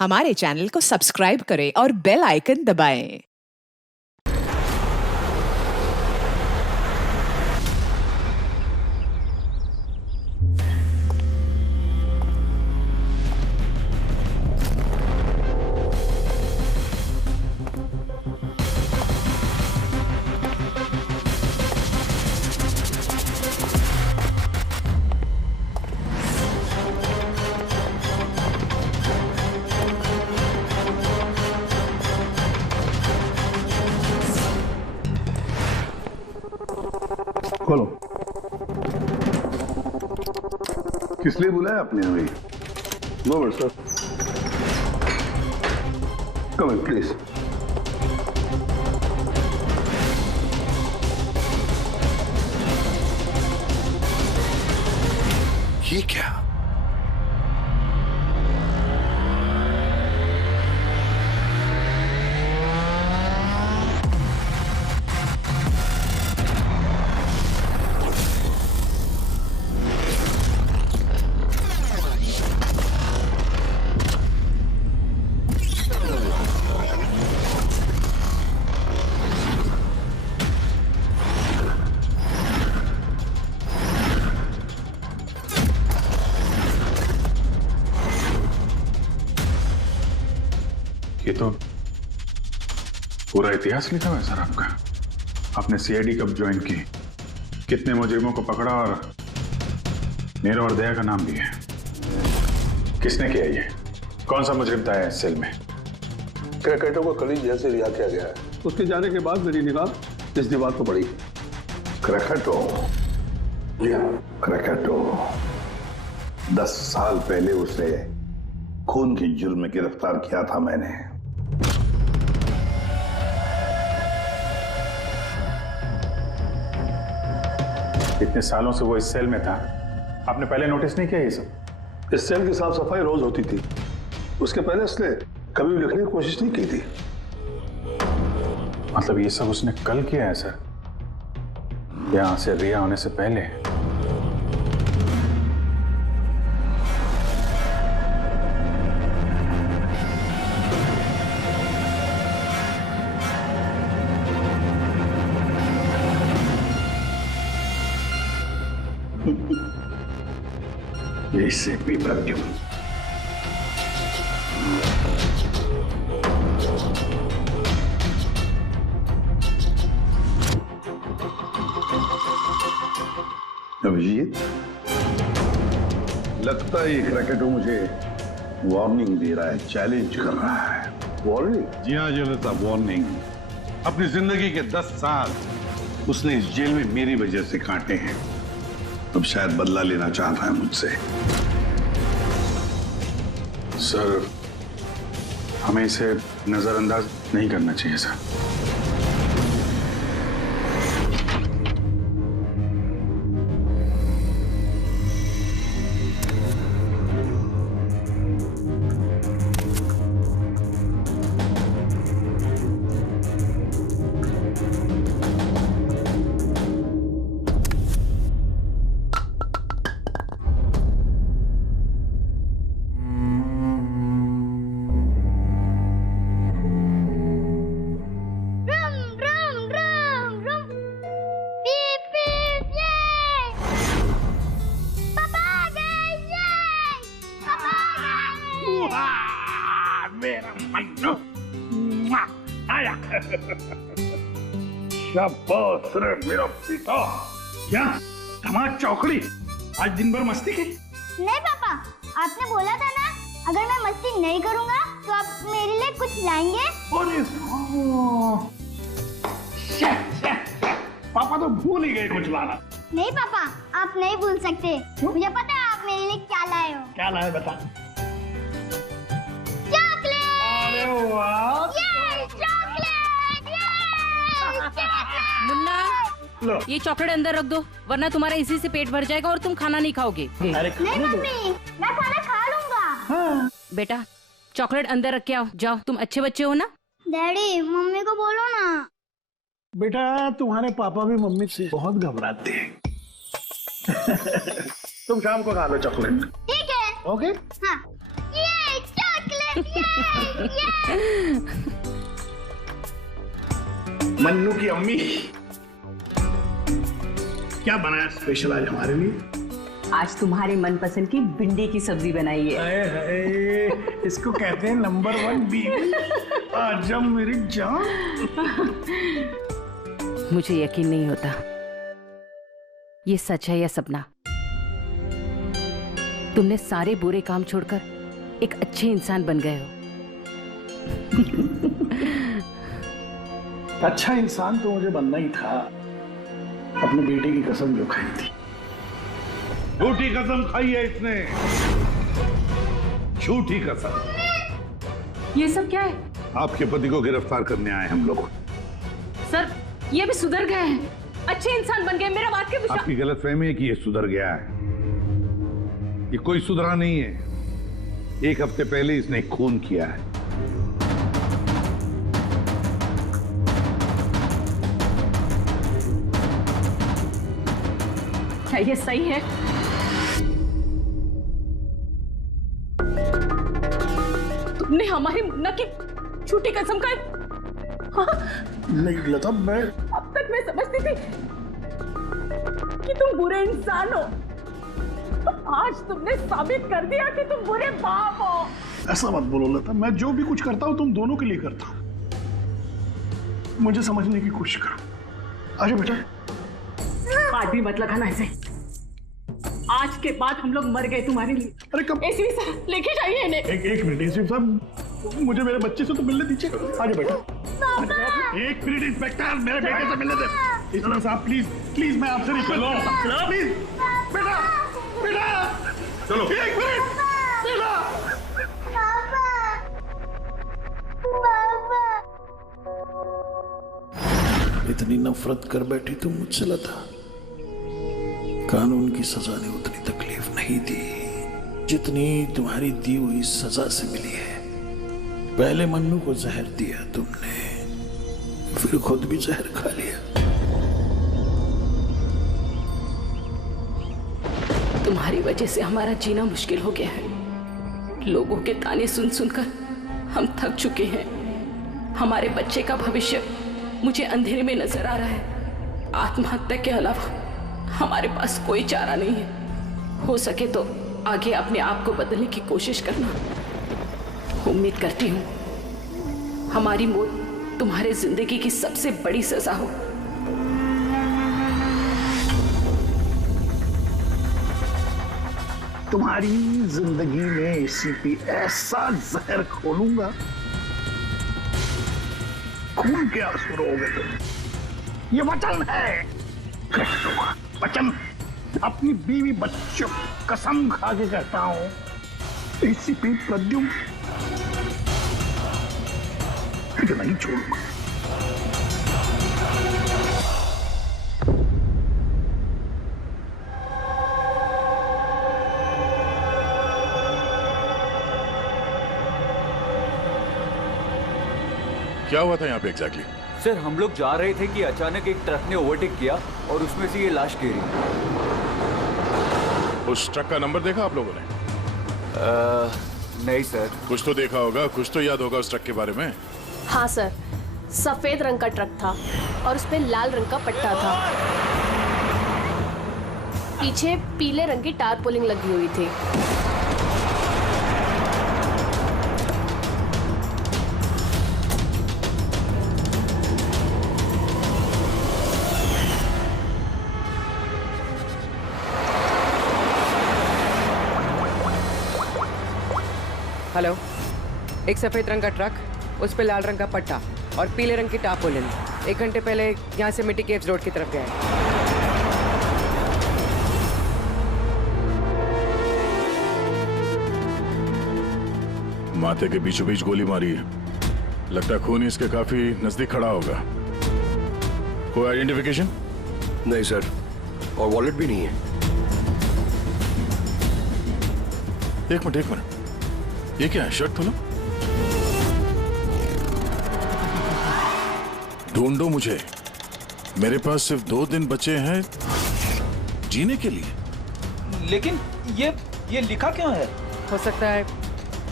हमारे चैनल को सब्सक्राइब करें और बेल आइकन दबाएं। खोलो। किस लिए बुलाया आपने हमें? No but sir, come in please. ये क्या? ये तो पूरा इतिहास लिखा हुआ है सर आपका। आपने सीआईडी कब ज्वाइन की, कितने मुजरिमों को पकड़ा और मेरा और दया का नाम भी है। किसने किया ये? कौन सा मुजरिम था इस सेल में? क्रैकेटो को कल ही जेल से रिहा किया गया है। उसके जाने के बाद मेरी निगाह इस दीवार को पड़ी। क्रैकेटो? जी हाँ, क्रैकेटो। 10 साल पहले उसे खून के जुर्म में गिरफ्तार किया था मैंने। इतने सालों से वो इस सेल में था, आपने पहले नोटिस नहीं किया ये सब? इस सेल की साफ सफाई रोज होती थी। उसके पहले उसने कभी भी लिखने की कोशिश नहीं की थी। मतलब ये सब उसने कल किया है सर, यहां से रिहा होने से पहले? इससे पेपर क्यों? अभिजीत, लगता है ये क्रैकेटो मुझे वार्निंग दे रहा है, चैलेंज कर रहा है। वार्निंग? जी हाँ जनता, वार्निंग। अपनी जिंदगी के 10 साल उसने इस जेल में मेरी वजह से काटे हैं। अब शायद बदला लेना चाहता है मुझसे। सर, हमें इसे नजरअंदाज नहीं करना चाहिए सर। शाबाश रे मेरा पिता। क्या धमाल चौकड़ी, आज दिन भर मस्ती की? नहीं पापा, आपने बोला था ना अगर मैं मस्ती नहीं करूंगा तो आप मेरे लिए कुछ लाएंगे। अरे पापा तो भूल ही गए कुछ लाना। नहीं पापा, आप नहीं भूल सकते। मुझे पता है आप मेरे लिए क्या लाए हो। क्या लाए बता। चॉकलेट। अरे वाह, मुन्ना, ये चॉकलेट अंदर रख दो, वरना तुम्हारा इसी से पेट भर जाएगा और तुम खाना नहीं खाओगे। अरे नहीं मम्मी, मैं खाना खा लूंगा। हाँ। बेटा, चॉकलेट अंदर रख के आओ। जाओ, तुम अच्छे बच्चे हो ना। डैडी, मम्मी को बोलो ना। बेटा, तुम्हारे पापा भी मम्मी से बहुत घबराते हैं। तुम शाम को खा लो चॉकलेट। ठीक है। ओके? हाँ। ये चॉकलेट। मन्नू की अम्मी क्या बनाया स्पेशल आज हमारे लिए? आज तुम्हारे मनपसंद की भिंडी की सब्जी बनाई है। हाय हाय, इसको कहते हैं नंबर 1 बीवी। आजा मेरी जान। मुझे यकीन नहीं होता ये सच है या सपना। तुमने सारे बुरे काम छोड़कर एक अच्छे इंसान बन गए हो। अच्छा इंसान तो मुझे बनना ही था, अपने बेटे की कसम जो खाई थी। झूठी कसम खाई है इसने, झूठी कसम। ये सब क्या है? आपके पति को गिरफ्तार करने आए हम लोग। सर ये भी सुधर गए हैं, अच्छे इंसान बन गए। मेरा वाक्य विश्वास। आपकी गलतफहमी है कि ये सुधर गया है। ये कोई सुधरा नहीं है। 1 हफ्ते पहले इसने खून किया है। क्या ये सही है? तुमने हमारी मुन्ना की झूठी कसम खाई। हाँ? नहीं लता, मैं अब तक मैं समझती थी कि तुम बुरे इंसान हो। आज तुमने साबित कर दिया कि तुम बुरे बाप हो। ऐसा मत बोलो लता, मैं जो भी कुछ करता हूं तुम दोनों के लिए करता हूं। मुझे समझने की कोशिश करो। आजा बेटा। आज भी मत लगाना ऐसे। आज के बाद हम लोग मर गए तुम्हारे लिए। अरे कब? एसीपी साहब लेके जाइए इन्हें। एक मिनट एसीपी साहब, मुझे मेरे बच्चे से तो मिलने दीजिए। आजा बेटा। एक मिनट इंस्पेक्टर, मेरे बेटे से मिलने दे। इंस्पेक्टर साहब प्लीज प्लीज, मैं आपसे रिक्वेस्ट करता हूं प्लीज। बेटा बेटा चलो। एक मिनट बेटा। इतनी नफरत कर बैठी तुम मुझसे लता। कानून की सजा ने उतनी तकलीफ नहीं दी जितनी तुम्हारी दी हुई सजा से मिली है। पहले मन्नू को जहर दिया तुमने, फिर खुद भी जहर खा लिया। तुम्हारी वजह से हमारा जीना मुश्किल हो गया है। लोगों के ताने सुन सुनकर हम थक चुके हैं। हमारे बच्चे का भविष्य मुझे अंधेरे में नजर आ रहा है। आत्महत्या के अलावा हमारे पास कोई चारा नहीं है। हो सके तो आगे अपने आप को बदलने की कोशिश करना। उम्मीद करती हूँ हमारी मौत तुम्हारे जिंदगी की सबसे बड़ी सजा हो। तुम्हारी जिंदगी में एसीपी ऐसा जहर खोलूंगा, खून के आंसू रोगे तुम। ये वचन है, वचन। अपनी बीवी बच्चों कसम खा के कहता हूं, एसीपी प्रद्युम्न फिर नहीं छोड़ूंगा। क्या हुआ था यहाँ पे एग्जैक्टली? सर हम लोग जा रहे थे कि अचानक एक ट्रक ने ओवरटेक किया और उसमें से ये लाश गिरी। उस ट्रक का नंबर देखा आप लोगों ने? नहीं सर। कुछ तो देखा होगा, कुछ तो याद होगा उस ट्रक के बारे में। हाँ सर, सफेद रंग का ट्रक था और उस पे लाल रंग का पट्टा था। पीछे पीले रंग की टारपोलिंग लगी हुई थी। हेलो, एक सफेद रंग का ट्रक, उस पे लाल रंग का पट्टा और पीले रंग की टारपोलिन 1 घंटे पहले यहाँ से मिट्टी केव्स रोड की तरफ गए। माथे के बीचों बीच गोली मारी है। लगता है खून इसके काफी नजदीक खड़ा होगा। कोई आइडेंटिफिकेशन? नहीं सर, और वॉलेट भी नहीं है। एक मिनट ये क्या है? शर्ट खोलो, ढूंढो मुझे। मेरे पास सिर्फ 2 दिन बचे हैं जीने के लिए। लेकिन ये लिखा क्यों है? हो सकता है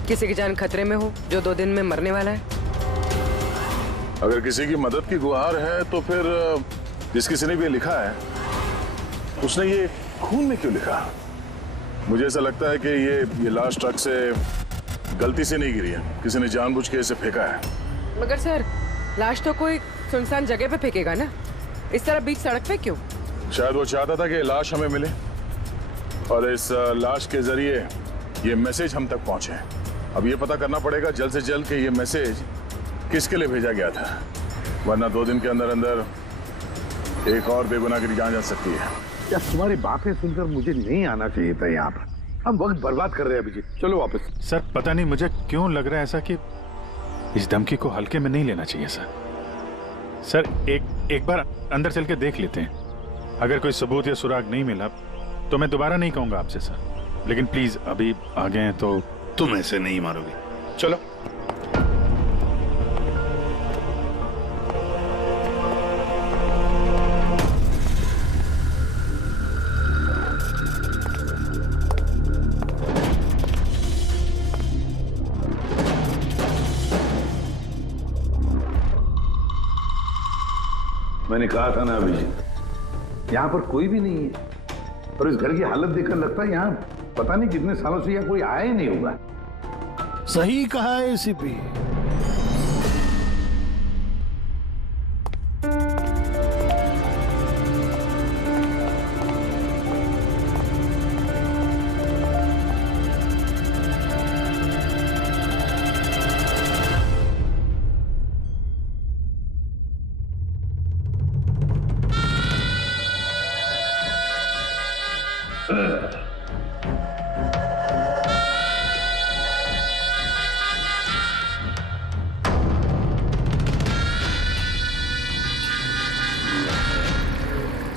किसी की जान खतरे में हो जो 2 दिन में मरने वाला है? अगर किसी की मदद की गुहार है तो फिर जिस किसी ने भी लिखा है उसने ये खून में क्यों लिखा? मुझे ऐसा लगता है कि ये लाश ट्रक से गलती से नहीं गिरी है, किसी ने जानबूझ के इसे फेंका है। मगर सर, लाश तो कोई सुनसान जगह पे फेंकेगा ना, इस तरह बीच सड़क पे क्यों? शायद वो चाहता था कि लाश हमें मिले और इस लाश के जरिए ये मैसेज हम तक पहुंचे। अब ये पता करना पड़ेगा जल्द से जल्द कि ये मैसेज किसके लिए भेजा गया था, वरना 2 दिन के अंदर अंदर एक और बेगुनाह की जान जा सकती है। क्या तुम्हारी बातें सुनकर मुझे नहीं आना चाहिए था यहाँ पर? हम वक्त बर्बाद कर रहे हैं अभिजीत, चलो वापस। सर पता नहीं मुझे क्यों लग रहा है ऐसा कि इस धमकी को हल्के में नहीं लेना चाहिए सर। सर एक बार अंदर चल के देख लेते हैं, अगर कोई सबूत या सुराग नहीं मिला तो मैं दोबारा नहीं कहूंगा आपसे सर, लेकिन प्लीज अभी आ गए हैं तो। तुम ऐसे नहीं मारोगे, चलो। मैंने कहा था ना अभिजीत, यहाँ पर कोई भी नहीं है और इस घर की हालत देखकर लगता है यहाँ पता नहीं कितने सालों से यहाँ कोई आया ही नहीं होगा। सही कहा है एसीपी।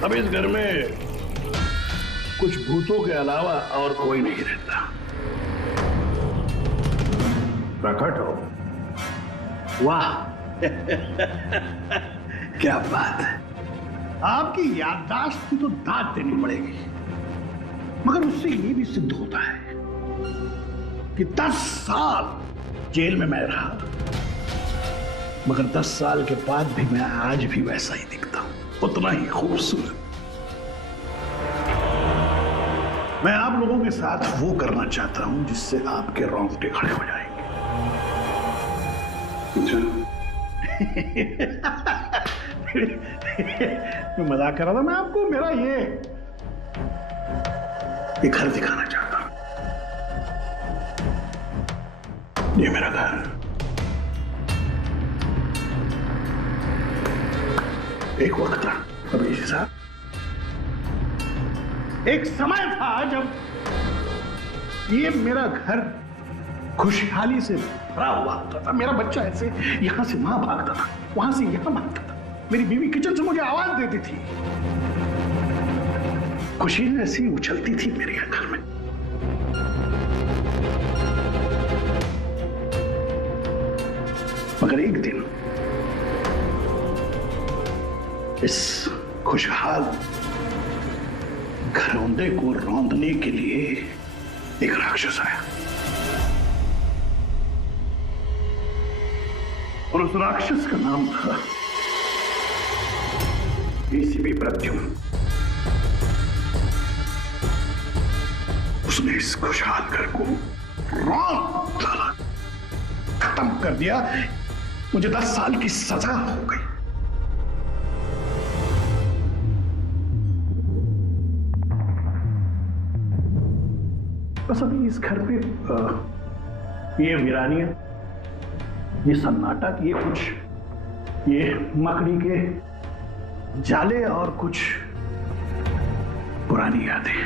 अब इस घर में कुछ भूतों के अलावा और कोई नहीं रहता। प्रकट हो। वाह क्या बात है। आपकी याददाश्त की तो दाद देनी पड़ेगी, मगर उससे ये भी सिद्ध होता है कि 10 साल जेल में मैं रहा, मगर 10 साल के बाद भी मैं आज भी वैसा ही दिखता हूं, उतना ही खूबसूरत। मैं आप लोगों के साथ वो करना चाहता हूं जिससे आपके रोंगटे खड़े हो जाएंगे। मैं मजाक कर रहा था, मैं आपको मेरा ये घर दिखाना चाहता हूं। ये मेरा घर, एक वक्त था अभिजीत साहब, एक समय था जब ये मेरा घर खुशहाली से भरा हुआ होता था। मेरा बच्चा ऐसे यहां से वहां भागता था, वहां से यहां भागता था। मेरी बीवी किचन से मुझे आवाज देती थी, खुशी ऐसी उछलती थी मेरे घर में। मगर एक दिन इस खुशहाल घरौंदे को रौंदने के लिए एक राक्षस आया, और उस राक्षस का नाम था एसीपी प्रद्युम्न। उसने इस खुशहाल घर को रौंद डाला, खत्म कर दिया। मुझे 10 साल की सजा हो गई। बस अभी इस घर पे ये वीरानियत, ये सन्नाटा, ये कुछ ये मकड़ी के जाले और कुछ पुरानी यादें।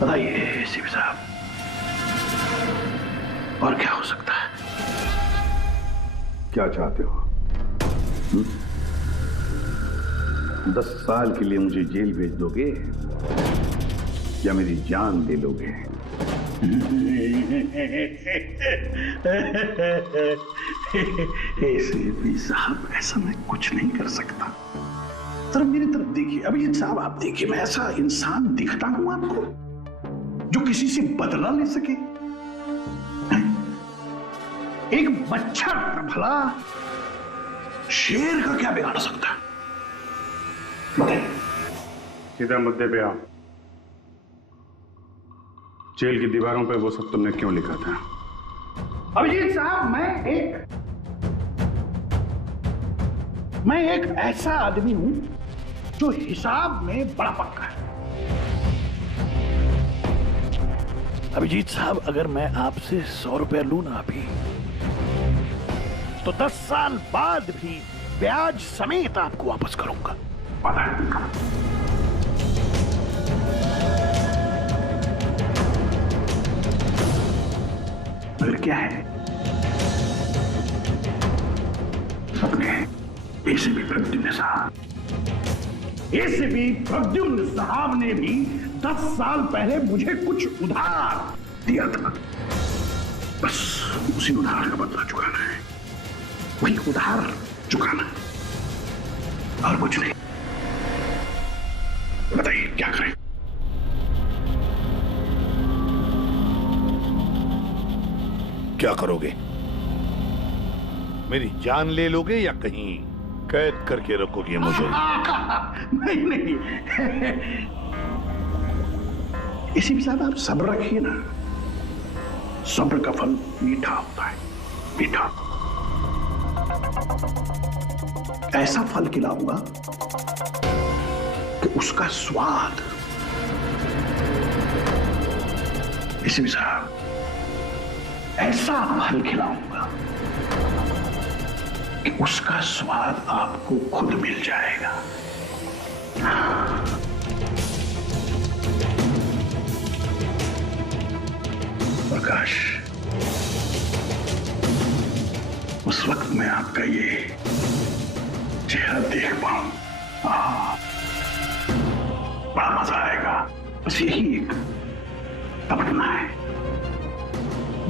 बताइए एसीपी साहब, और क्या हो सकता है? क्या चाहते हो? 10 साल के लिए मुझे जेल भेज दोगे या मेरी जान दे लोगे? एसीपी साहब, ऐसा मैं कुछ नहीं कर सकता। जरा मेरी तरफ देखिए। अभिजीत साहब, आप देखिए, मैं ऐसा इंसान दिखता हूं आपको? जो किसी से बदला ले सके? एक बच्चा भला शेर का क्या बिगाड़ सकता है? बताइए। सीधा मुद्दे पे आओ। जेल की दीवारों पे वो सब तुमने क्यों लिखा था? अभिजीत साहब, मैं एक ऐसा आदमी हूं जो हिसाब में बड़ा पक्का है। अभिजीत साहब, अगर मैं आपसे 100 रुपया लूं ना अभी, तो 10 साल बाद भी ब्याज समेत आपको वापस करूंगा। पता है? फिर क्या है? अपने एसीपी प्रद्युम्न साहब ने भी 10 साल पहले मुझे कुछ उधार दिया था। बस उसी उधार का बदला चुकाना है, वही उधार चुकाना है, और कुछ नहीं। बताइए क्या करें? क्या करोगे? मेरी जान ले लोगे या कहीं कैद करके रखोगे मुझे? नहीं। इसी साथ आप सब्र रखिए ना, सब्र का फल मीठा होता है, मीठा। ऐसा फल खिलाऊंगा कि उसका स्वाद, इसी साहब ऐसा फल खिलाऊंगा कि उसका स्वाद आपको खुद मिल जाएगा। प्रकाश, उस वक्त मैं आपका ये चेहरा देख पाऊं, बड़ा मजा आएगा। बस यही एक तमन्ना है।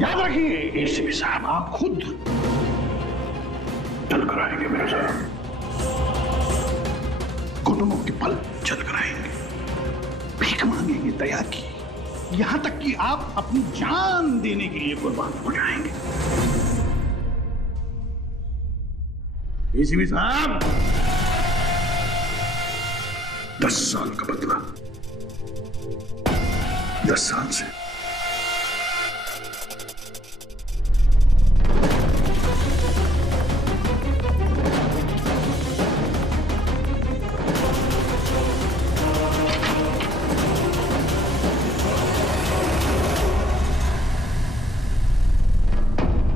याद रखिए एसीपी साहब, आप खुद चल कर आएंगे मेरे साथ, घुटनों के पल चल कर आएंगे, भीख मांगेंगे दया की, यहां तक कि आप अपनी जान देने के लिए कुर्बान हो जाएंगे। एसीपी साहब, 10 साल का बदला 10 साल से।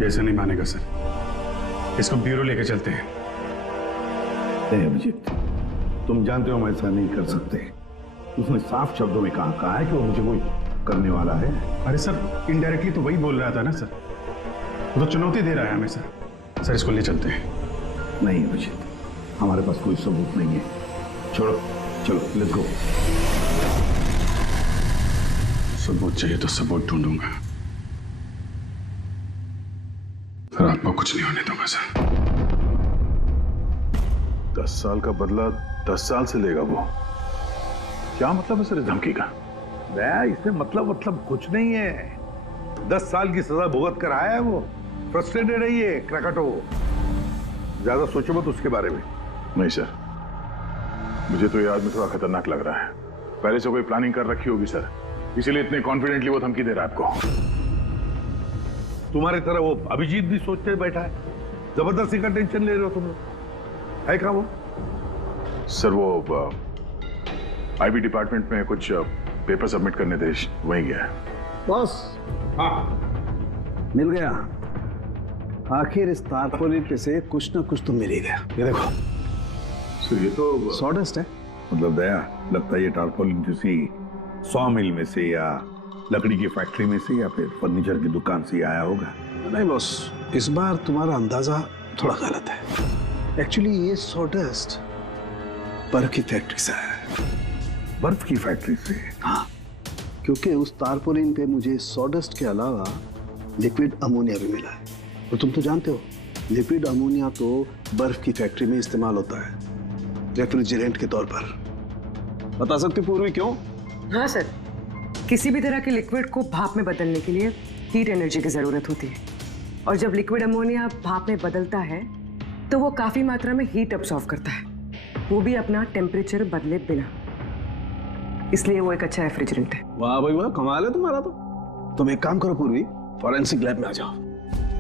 ऐसा नहीं मानेगा सर, इसको ब्यूरो लेके चलते हैं। नहीं अभिजीत, तुम जानते हो हम ऐसा नहीं कर सकते। उसने साफ शब्दों में कहा है कि वो मुझे कोई करने वाला है। अरे सर, इनडायरेक्टली तो वही बोल रहा था ना सर, वो तो चुनौती दे रहा है हमें सर। सर इसको ले चलते हैं। नहीं अभिजीत, हमारे पास कोई सबूत नहीं है। छोड़ो, चलो लेट्स गो। सबूत चाहिए तो सबूत ढूंढूंगा, फिर आपको कुछ नहीं होने दूंगा सर। 10 साल का बदला 10 साल से लेगा वो? क्या मतलब है सर इस धमकी का? इसमें मतलब कुछ नहीं है। 10 साल की सजा भुगत कर आया है वो। फ्रस्ट्रेटेड है ये क्रैकाटो। ज्यादा सोचो मत उसके बारे में। नहीं सर, मुझे तो ये आदमी थोड़ा खतरनाक लग रहा है। पहले से कोई प्लानिंग कर रखी होगी सर, इसीलिए इतने कॉन्फिडेंटली वो धमकी दे रहा है आपको। तुम्हारी तरह वो अभिजीत भी सोचते बैठा है। जबरदस्ती का टेंशन ले रहे हो तुम लोग। है क्या वो? सर वो आईबी डिपार्टमेंट में कुछ पेपर सबमिट करने थे, वहीं गया है। बॉस, हाँ मिल गया। आखिर इस तारपोलिन पे से कुछ ना कुछ तो मिल ही गया। ये देखो सर, ये तो सॉडेस्ट है। मतलब दया, लगता है ये टारपोलिन किसी सॉ मिल में से या लकड़ी की फैक्ट्री में से या फिर फर्नीचर की दुकान से आया होगा। नहीं बॉस, इस बार तुम्हारा अंदाजा थोड़ा गलत है। एक्चुअली ये सॉडेस्ट बर्फ की फैक्ट्री से है। बर्फ की फैक्ट्री से? हाँ, क्योंकि उस तारपोलिन पे मुझे सॉडेस्ट के अलावा लिक्विड अमोनिया भी मिला है। और तुम तो जानते हो, लिक्विड अमोनिया तो बर्फ की फैक्ट्री में इस्तेमाल होता है रेफ्रिजरेंट के तौर पर। बता सकते पूर्वी क्यों? हाँ सर, किसी भी तरह के लिक्विड को भाप में बदलने के लिए हीट एनर्जी की जरूरत होती है, और जब लिक्विड अमोनिया भाप में बदलता है तो वो काफी मात्रा में हीट अब्सॉर्ब करता है, वो भी अपना टेम्परेचर बदले बिना। इसलिए वो एक अच्छा रेफ्रिजरेंट है। वाह भाई वाह, कमाल है तुम्हारा तो। तुम एक काम करो पूर्वी, फॉरेंसिक लैब में आ जाओ।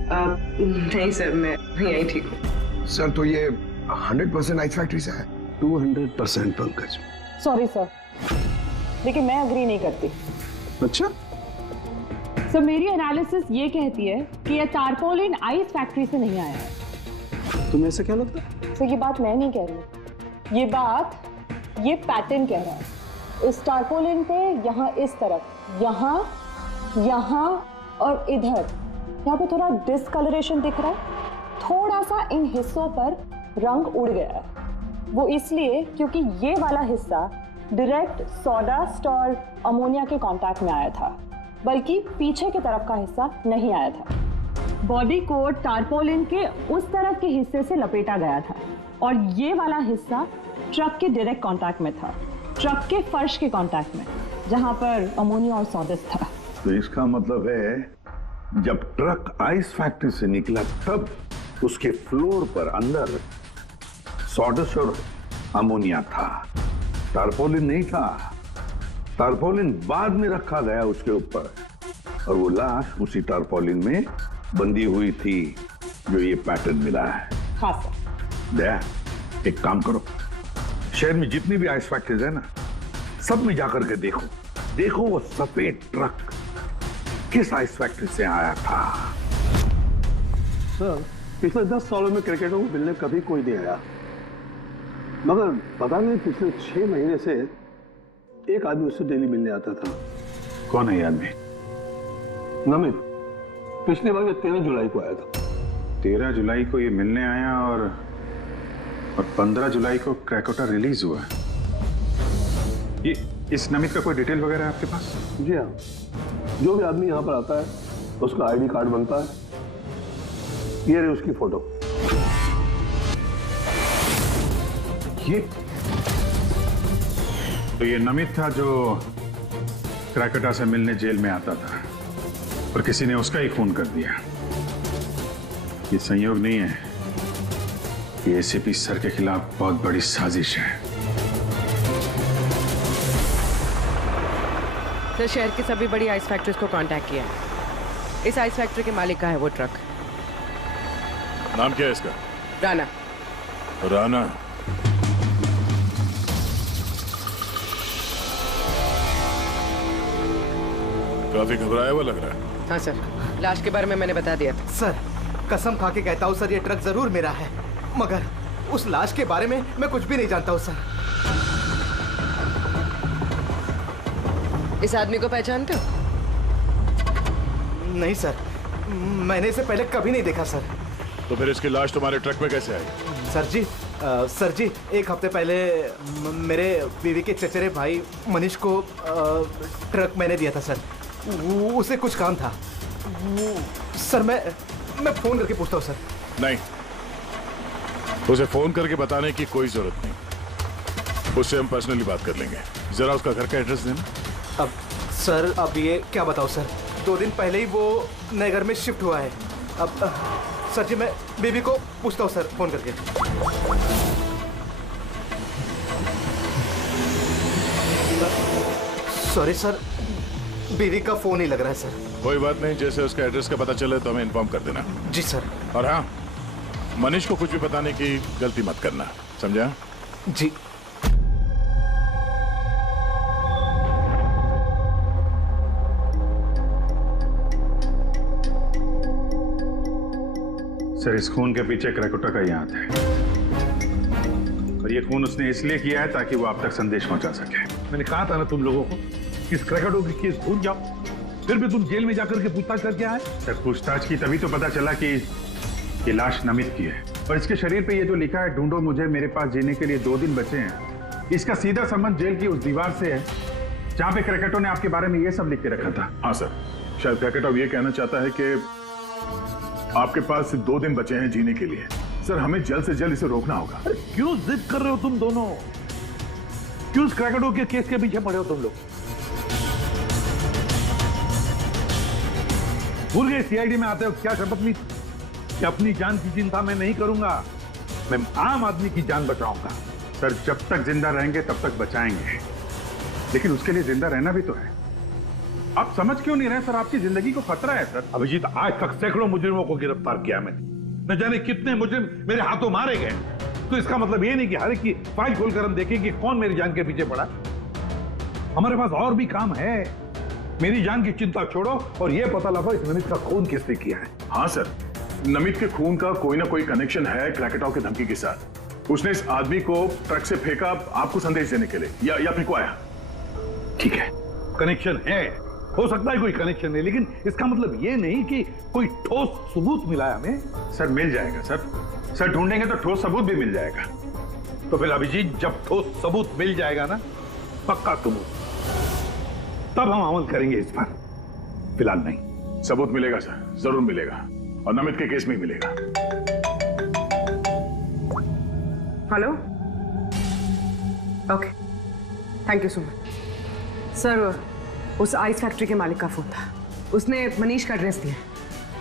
नहीं सर, मैं यहीं ठीक हूँ। सर तो ये 100% आइस फैक्ट्री से है? 200% पंकज। सॉरी सर, लेकिन मैं अग्री नहीं करती। अच्छा? सर मेरी एनालिसिस ये कहती है कि ये टारपोलिन आइस फैक्ट्री से नहीं आया है। तुम्हें ऐसा क्या लगता है? सर ये बात मैं नहीं कह रही, ये बात ये पैटर्न कह रहा है। इस टारपोलिन पे यहाँ इस तरफ, यहाँ यहाँ और इधर, यहाँ पे थोड़ा डिसकलरेशन दिख रहा है। थोड़ा सा इन हिस्सों पर रंग उड़ गया है। वो इसलिए क्योंकि ये वाला हिस्सा डायरेक्ट सॉडास्ट और अमोनिया के कांटेक्ट में आया था, बल्कि पीछे की तरफ का हिस्सा नहीं आया था। बॉडी को टारपोलिन के उस तरफ के हिस्से से लपेटा गया था और ये वाला हिस्सा ट्रक के डायरेक्ट कांटेक्ट में था, ट्रक के फर्श के कांटेक्ट में, जहां पर अमोनिया और सॉडस्ट था। तो इसका मतलब है जब ट्रक आइस फैक्ट्री से निकला तब उसके फ्लोर पर अंदर सॉडस्ट और अमोनिया था, टारपोलिन नहीं था। टारपोलिन बाद में रखा गया उसके ऊपर और वो लाश उसी टारपोलिन में बंधी हुई थी जो ये पैटर्न मिला है। हाँ सर। दया, एक काम करो, शहर में जितनी भी आइस फैक्ट्रीज है ना, सब में जाकर के देखो, देखो वो सफेद ट्रक किस आइस फैक्ट्री से आया था। सर पिछले 10 सालों में क्रिकेटरों को मिलने कभी कोई नहीं आया, मगर पता नहीं पिछले 6 महीने से एक आदमी उससे डेली मिलने आता था। कौन है ये आदमी? नमित। पिछली बार ये 13 जुलाई को आया था। 13 जुलाई को ये मिलने आया और 15 जुलाई को क्रैकोटा रिलीज हुआ। ये इस नमित का कोई डिटेल वगैरह है आपके पास? जी हाँ, जो भी आदमी यहाँ पर आता है उसका आईडी कार्ड बनता है। ये रही उसकी फोटो। ये तो ये नमित था जो क्रैकोटा से मिलने जेल में आता था और किसी ने उसका ही खून कर दिया। ये संयोग नहीं है, ये एसीपी सर के खिलाफ बहुत बड़ी साजिश है। सर शहर की सभी बड़ी आइस फैक्ट्रीज को कांटेक्ट किया है। इस आइस फैक्ट्री के मालिक का है वो ट्रक। नाम क्या है इसका? राणा। राणा? काफी घबराया हुआ लग रहा है। हाँ सर, लाश के बारे में मैंने बता दिया था। सर कसम खा के कहता हूँ सर, ये ट्रक जरूर मेरा है, मगर उस लाश के बारे में मैं कुछ भी नहीं जानता हूँ सर। इस आदमी को पहचानते हो? नहीं सर, मैंने इसे पहले कभी नहीं देखा सर। तो फिर इसकी लाश तुम्हारे ट्रक में कैसे आई? सर जी 1 हफ्ते पहले मेरे बीवी के चचेरे भाई मनीष को ट्रक मैंने दिया था सर। उसे कुछ काम था सर। मैं फोन करके पूछता हूँ सर। नहीं, उसे फोन करके बताने की कोई जरूरत नहीं, उससे हम पर्सनली बात कर लेंगे। जरा उसका घर का एड्रेस देना। अब सर अब ये क्या बताओ सर, 2 दिन पहले ही वो नए घर में शिफ्ट हुआ है। अब सर जी मैं बीबी को पूछता हूँ सर फोन करके। सॉरी सर, बीवी का फोन ही लग रहा है सर। कोई बात नहीं, जैसे उसका एड्रेस का पता चले तो हमें इन्फॉर्म कर देना। जी सर। और हाँ, मनीष को कुछ भी बताने की गलती मत करना, समझा? जी। सर इस खून के पीछे क्रैकोटा का ही हाथ है और ये खून उसने इसलिए किया है ताकि वो आप तक संदेश पहुंचा सके। मैंने कहा था ना तुम लोगों को, इस क्रैकोटा की केस भूल जाओ, फिर भी तुम जेल में जाकर के पूछताछ करके आए। सर पूछताछ की तभी तो पता चला कि ये लाश नमित की है और इसके शरीर पे ये जो लिखा है, ढूंढो मुझे मेरे पास जीने के लिए 2 दिन बचे हैं, इसका सीधा संबंध जेल की उस दीवार से है जहां पे क्रैकोटा ने आपके बारे में ये सब लिख के रखा था। हाँ सर, शायद क्रैकोटा ये कहना चाहता है कि आपके पास सिर्फ 2 दिन बचे हैं जीने के लिए। सर हमें जल्द से जल्द इसे रोकना होगा। क्यों जिद कर रहे हो तुम दोनों? क्यों क्रैकोटा के केस के पीछे पड़े हो तुम लोग? भूल गए सीआईडी में आते हो क्या शपथ ली कि अपनी जान की चिंता मैं नहीं करूंगा, मैं आम आदमी की जान बचाऊंगा। सर जब तक जिंदा रहेंगे तब तक बचाएंगे, लेकिन उसके लिए जिंदा रहना भी तो है। आप समझ क्यों नहीं रहे सर? आपकी जिंदगी को खतरा है सर। अभिजीत, आज तक सैकड़ों मुजरिमों को गिरफ्तार किया मैंने, न जाने कितने मुजरिम मेरे हाथों मारे गए। तो इसका मतलब ये नहीं कि हर एक की फाइल खोलकर हम देखें कि कौन मेरी जान के पीछे पड़ा। हमारे पास और भी काम है। मेरी जान की चिंता छोड़ो और ये पता लगाओ इस नमित का खून किसने किया है। हाँ सर, नमित के खून का कोई ना कोई कनेक्शन है क्रैकेटाओ की धमकी के साथ। उसने इस आदमी को ट्रक से फेंका आपको संदेश देने के लिए या फेंकवाया। ठीक है, कनेक्शन है, हो सकता है कोई कनेक्शन है, लेकिन इसका मतलब ये नहीं कि कोई ठोस सबूत मिला है हमें। सर मिल जाएगा सर ढूंढेंगे तो ठोस सबूत भी मिल जाएगा। तो फिर अभिजीत, जब ठोस सबूत मिल जाएगा ना, पक्का सबूत, तब हम अमल करेंगे इस पर, फिलहाल नहीं। सबूत मिलेगा सर, जरूर मिलेगा, और नमित के केस में ही मिलेगा। Hello, okay, thank you so much. Sir, उस आइस फैक्ट्री के मालिक का फोन था, उसने मनीष का एड्रेस दिया।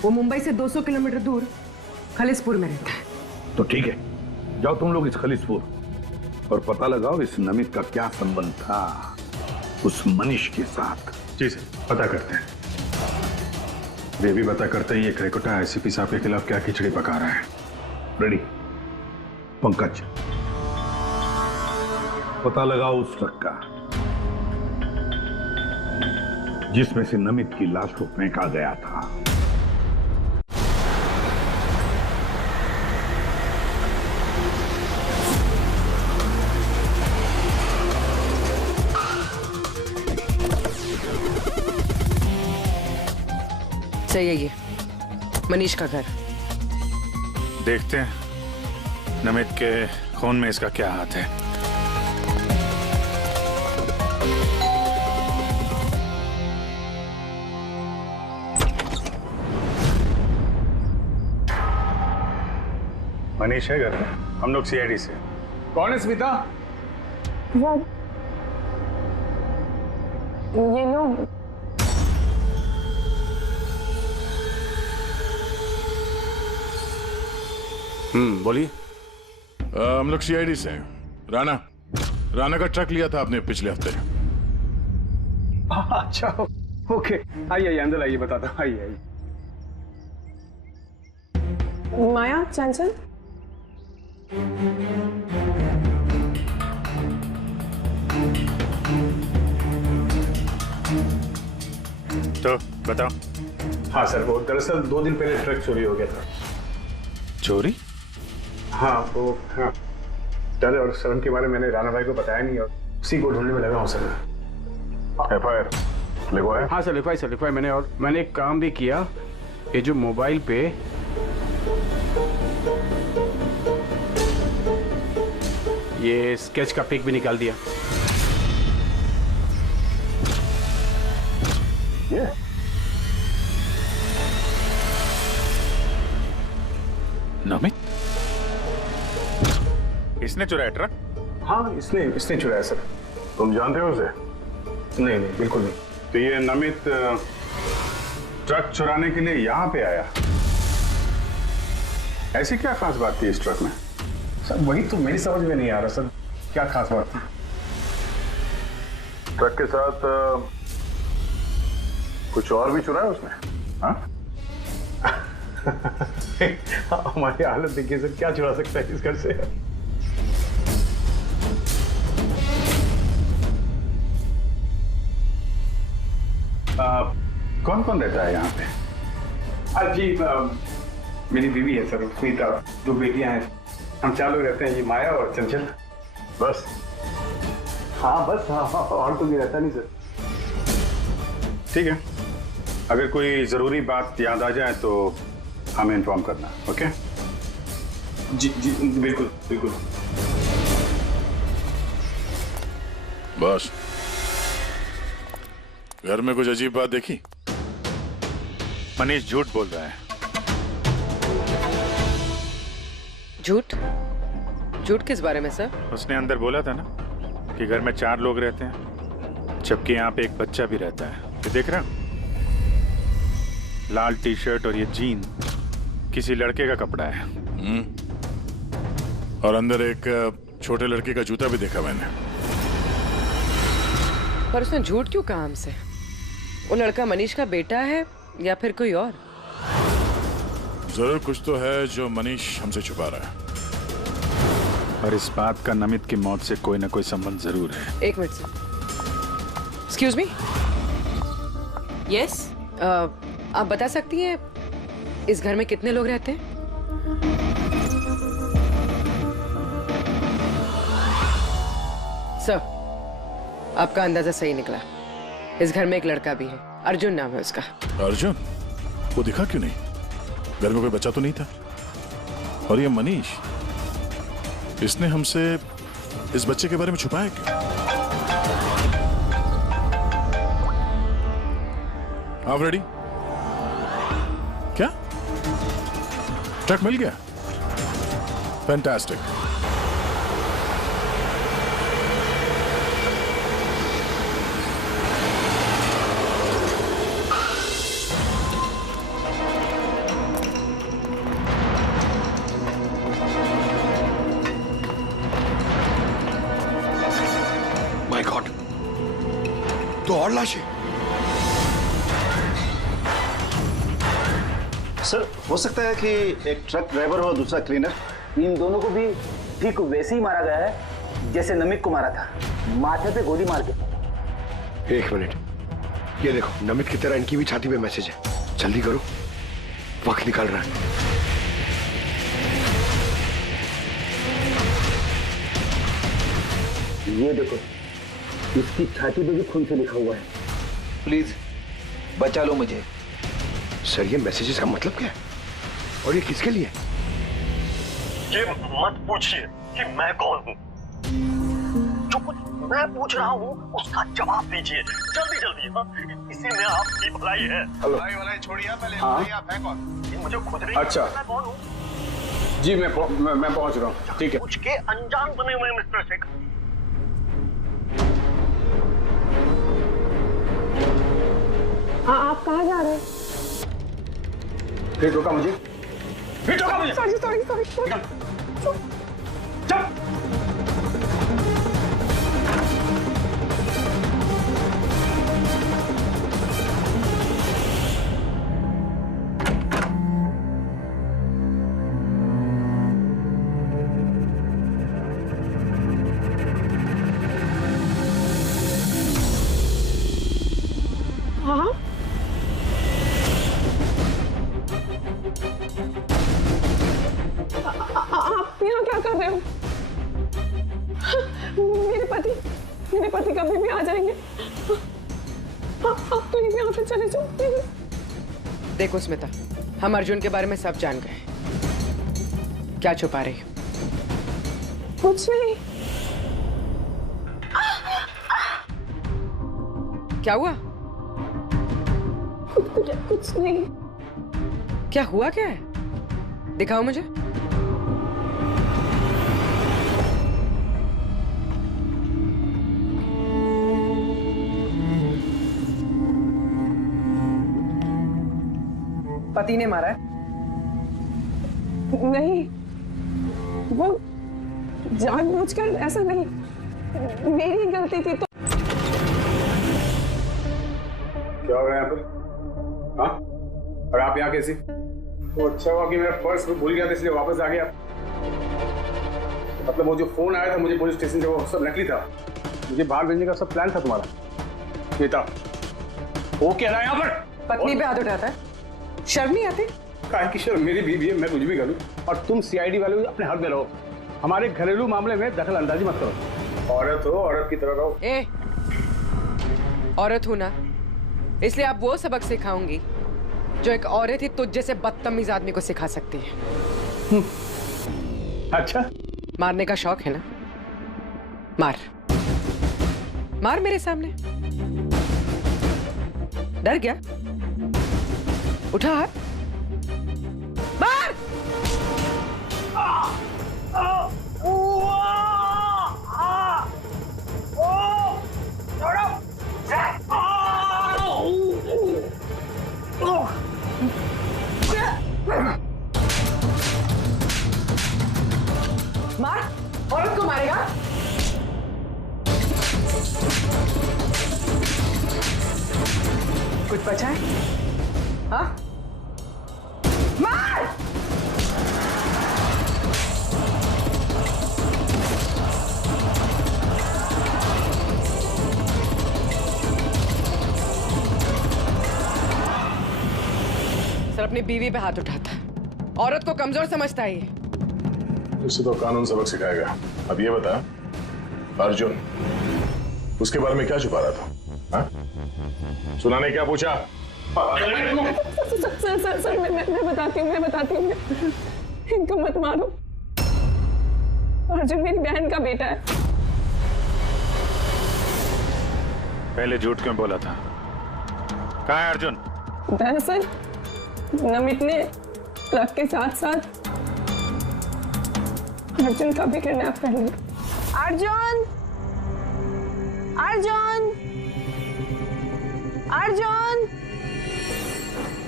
वो मुंबई से 200 किलोमीटर दूर खलिसपुर में रहता है। तो ठीक है, जाओ तुम लोग इस खलिसपुर और पता लगाओ इस नमित का क्या संबंध था उस मनीष के साथ। जी सर, पता करते हैं। ये भी पता करते हैं ये क्रैकेटा आईसीपी साहब के खिलाफ क्या खिचड़ी पका रहा है। रेडी? पंकज, पता लगाओ उस ट्रक का जिसमें से नमित की लाश को फेंका गया था। सही है, ये मनीष का घर। देखते हैं नमित के खून में इसका क्या हाथ है। मनीष है घर में, हम लोग सीआईडी से। कौन है स्मिता? ये लोग बोलिए। हम लोग सीआईडी से हैं। राणा का ट्रक लिया था आपने पिछले हफ्ते। अच्छा, ओके, आइए अंदर आइए, बताता हूँ, आइए। माया, चंचल, तो बताओ। हाँ सर, वो दरअसल 2 दिन पहले ट्रक चोरी हो गया था। चोरी? हाँ, वो हाँ, डर और शर्म के बारे में मैंने राणा भाई को बताया नहीं और उसी को ढूंढने में लगा हूँ सर। एफआईआर लिखवाया? हाँ सर, लिखवाया मैंने, और मैंने एक काम भी किया। ये जो मोबाइल पे ये स्केच का पिक भी निकाल दिया। ये नमित इसने चुराया ट्रक? हाँ, इसने चुराया सर। तुम जानते हो उसे? नहीं, बिल्कुल नहीं। तो ये नमित ट्रक चुराने के लिए यहाँ पे आया, ऐसी क्या खास बात थी इस ट्रक में? सर वही तो मेरी समझ में नहीं आ रहा सर, क्या खास बात थी? ट्रक के साथ कुछ और भी चुराया उसने? हाँ? हमारी हालत देखिए सर, क्या चुरा सकता है इस घर से? कौन कौन रहता है यहाँ पे? जी, मेरी बीवी है सर, स्मिता, 2 बेटियां हैं। हम 4 लोग रहते हैं, ये माया और चंचल। बस? हाँ बस, हाँ, और तो भी रहता नहीं सर। ठीक है, अगर कोई जरूरी बात याद आ जाए तो हमें इन्फॉर्म करना। ओके? जी, बिल्कुल। बस, घर में कुछ अजीब बात देखी? मनीष झूठ बोल रहा है। झूठ किस बारे में सर? उसने अंदर बोला था ना कि घर में 4 लोग रहते हैं, जबकि यहाँ पे एक बच्चा भी रहता है। ये देख रहे हो? लाल टी शर्ट और ये जीन किसी लड़के का कपड़ा है। और अंदर एक छोटे लड़के का जूता भी देखा मैंने। पर उसने झूठ क्यों कहा हमसे? वो लड़का मनीष का बेटा है या फिर कोई और? जरूर कुछ तो है जो मनीष हमसे छुपा रहा है। और इस बात का नमित की मौत से कोई ना कोई संबंध जरूर है। एक मिनट से। Excuse me. यस। आप बता सकती हैं इस घर में कितने लोग रहते हैं? सर, आपका अंदाजा सही निकला। इस घर में एक लड़का भी है, अर्जुन नाम है उसका। अर्जुन? वो दिखा क्यों नहीं? घर में कोई बच्चा तो नहीं था। और ये मनीष, इसने हमसे इस बच्चे के बारे में छुपाया क्यों? आप रेडी? क्या? ट्रक मिल गया? फैंटास्टिक। माय गॉड, तो और लाशें। सर, हो सकता है कि एक ट्रक ड्राइवर और दूसरा क्लीनर, इन दोनों को भी ठीक वैसे ही मारा गया है जैसे नमित को मारा था, माथे पे गोली मार के। एक मिनट, ये देखो, नमित की तरह इनकी भी छाती पे मैसेज है। जल्दी करो, वक्त निकल रहा है। ये देखो, इसकी छाती पे भी खून से लिखा हुआ है। प्लीज बचा लो मुझे। सर, ये मैसेजेस का मतलब क्या है और ये किसके लिए? ये मत पूछिए कि मैं कौन हूँ। जो कुछ मैं पूछ रहा हूँ उसका जवाब दीजिए जल्दी जल्दी। हाँ, इसी में आपकी भलाई है। भलाई छोड़िए, पहले आप हैं कौन? ये मुझे खुद नहीं अच्छा, मैं कौन हूँ। जी मैं पहुंच रहा हूँ। ठीक है। कुछ के अनजान बने हुए मिस्टर शेखर। आप कहाँ जा रहे हैं? फिर रोका मुझे। सॉरी। चल। हाँ, आप यहाँ क्या कर रहे हो? मेरे पति कभी भी आ जाएंगे। आप तो यहाँ से चले जाओ प्लीज। देखो स्मिता, हम अर्जुन के बारे में सब जान गए। क्या छुपा रही हो? कुछ नहीं। क्या हुआ? कुछ नहीं। क्या हुआ? क्या है? दिखाओ मुझे। पति ने मारा है? नहीं, वो जानबूझकर ऐसा नहीं, मेरी गलती थी। तो क्या हो रहा है यहाँ पर? हाँ? और आप यहाँ कैसी? तो अच्छा हुआ कि मेरा पर्स भूल गया था इसलिए वापस आ गया। मतलब वो जो फोन आया था मुझे पुलिस स्टेशन से, वो सब नकली था। मुझे बाहर भेजने का सब प्लान था तुम्हारा। बेटा, वो कह रहा है यहाँ पर पत्नी पे हाथ उठाता है? शर्म नहीं आती? काहे की शर्म? मेरी बीवी है, मैं कुछ भी करूँ। और तुम सीआईडी वाले अपने हक में रहो। हमारे घरेलू मामले में दखल अंदाजी मत करो। औरत हो, औरत की तरह रहो। ए, औरत हूं ना, इसलिए आप वो सबक सिखाऊंगी जो एक औरत ही तुझ जैसे बदतमीज आदमी को सिखा सकती है। अच्छा, मारने का शौक है ना? मार मार मेरे सामने। डर गया? उठा हाथ, मार। मार, औरत को मारेगा? कुछ बचा है? हाँ? मार! सर अपनी बीवी पे हाथ उठाता है, औरत को कमजोर समझता है ये। इसे तो कानून सबक सिखाएगा। अब ये बता, अर्जुन उसके बारे में क्या छुपा रहा था? हाँ? सुना ने क्या पूछा? सर मैं बताती हूँ इनको मत मारो। अर्जुन मेरी बहन का बेटा है। पहले झूठ क्यों बोला था? कहाँ है अर्जुन? दरअसल नमित ने ट्रक के साथ साथ अर्जुन का भी किडनैप कर लिया। अर्जुन! अर्जुन! अर्जुन!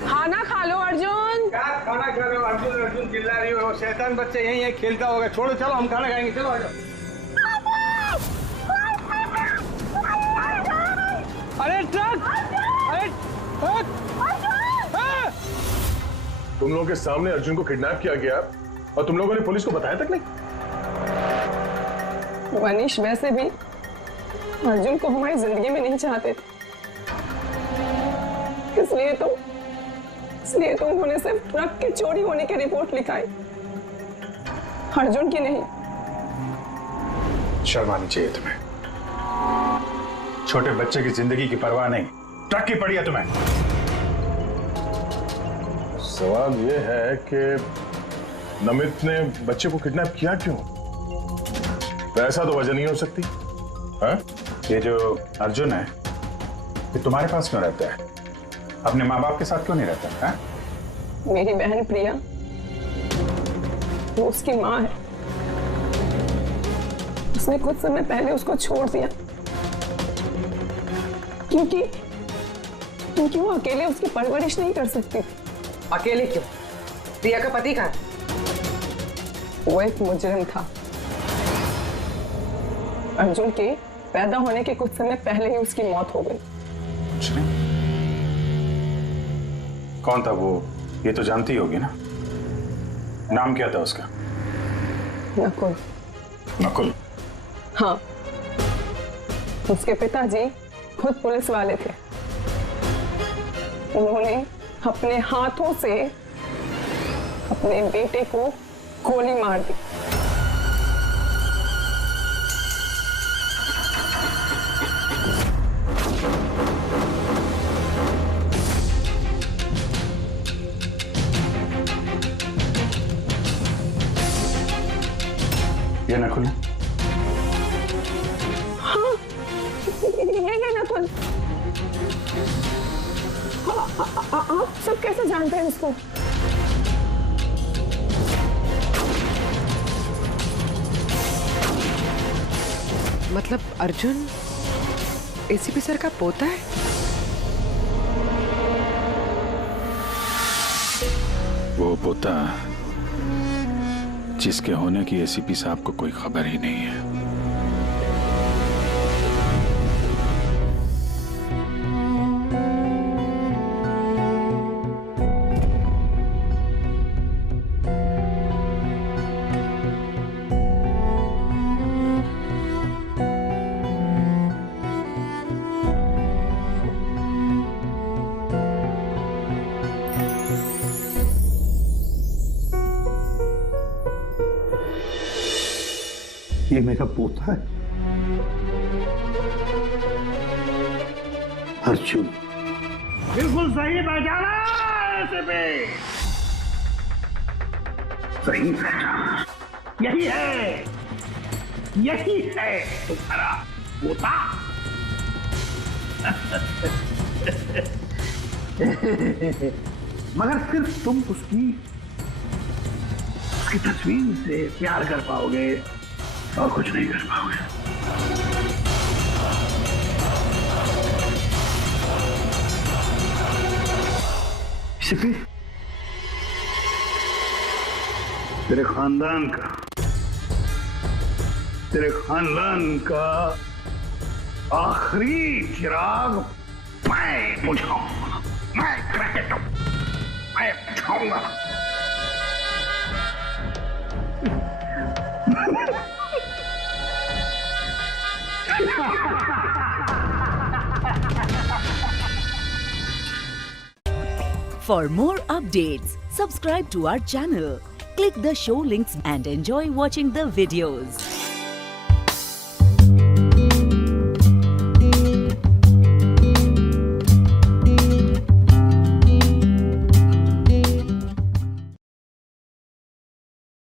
खाना खा लो अर्जुन। क्या खाना खा रहे हो? अर्जुन अर्जुन चिल्ला रही हो। शैतान बच्चा यही है, खेलता होगा। छोड़ो, चलो हम खाना खाएंगे। चलो आ जाओ। अरे ट्रक! अरे ट्रक! तुम लोगों के सामने अर्जुन को किडनैप किया गया और तुम लोगों ने पुलिस को बताया तक नहीं? मनीष वैसे भी अर्जुन को हमारी जिंदगी में नहीं चाहते थे, इसलिए तो उन्होंने सिर्फ ट्रक के चोरी होने की रिपोर्ट लिखाई, अर्जुन की नहीं। शर्म आनी चाहिए तुम्हें। छोटे बच्चे की जिंदगी की परवाह नहीं, ट्रक की पड़ी है तुम्हें। सवाल ये है कि नमित ने बच्चे को किडनैप किया क्यों? ऐसा तो वजह नहीं हो सकती। हाँ? ये जो अर्जुन है ये तुम्हारे पास क्यों रहता है? अपने माँ बाप के साथ क्यों नहीं रहता? हाँ? मेरी बहन प्रिया वो उसकी माँ है, उसने कुछ समय पहले उसको छोड़ दिया क्योंकि वो अकेले उसकी परवरिश नहीं कर सकती थी। अकेले क्यों? प्रिया का पति कहाँ है? वो एक मुजरिम था। अर्जुन के पैदा होने के कुछ समय पहले ही उसकी मौत हो गई। कौन था वो? ये तो जानती होगी ना। नाम क्या था उसका? नकुल। नकुल? हाँ, उसके पिताजी खुद पुलिस वाले थे। उन्होंने अपने हाथों से अपने बेटे को गोली मार दी। ये नकुल? हाँ, ये नकुल। आप सब कैसे जानते हैं इसको? मतलब अर्जुन एसीपी सर का पोता है? वो पोता जिसके होने की एसीपी साहब को कोई खबर ही नहीं है। ये मेरा पोता है अर्जुन। बिल्कुल सही पहचाना ऐसे पे। सही पहचाना। यही है तुम्हारा पोता। मगर सिर्फ तुम उसकी तस्वीर से प्यार कर पाओगे और कुछ नहीं कर पाओगे। शिपी, तेरे खानदान का आखिरी चिराग मैं बुझाऊंगा, मैं बुझाऊंगा। For more updates, subscribe to our channel, click the show links and enjoy watching the videos.